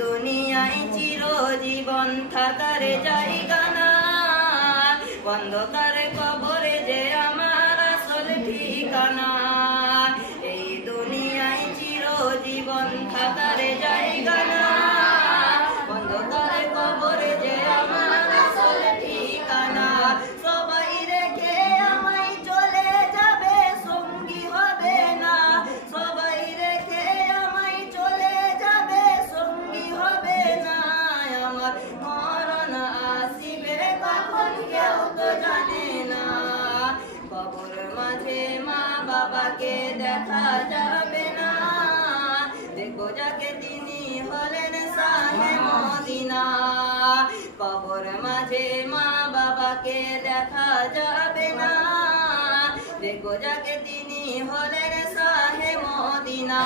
দুনিয়ায় চিরজীবন থাকার জায়গা না, অন্ধকার কবরে যে আমার আসল ঠিকানা। এই দুনিয়ায় চিরজীবন থাকার জায়গা না, অন্ধকার কবরে যে আমার আসল ঠিকানা। সবাই রেখে আমায় চলে যাবে, সঙ্গী হবে না। সবাই রেখে আমায় চলে যাবে, সঙ্গী হবে না। আমার মরণ আসিবে কখন কেউ তো জানে না। কবর মাঝে মা বাবাকে দেখা যাবে না, দেখো যাকে তিনি হলেন শাহে মদিনা। কবর মাঝে মা বাবাকে দেখা যাবে না, দেখো যাকে তিনি হলেন শাহে মদিনা।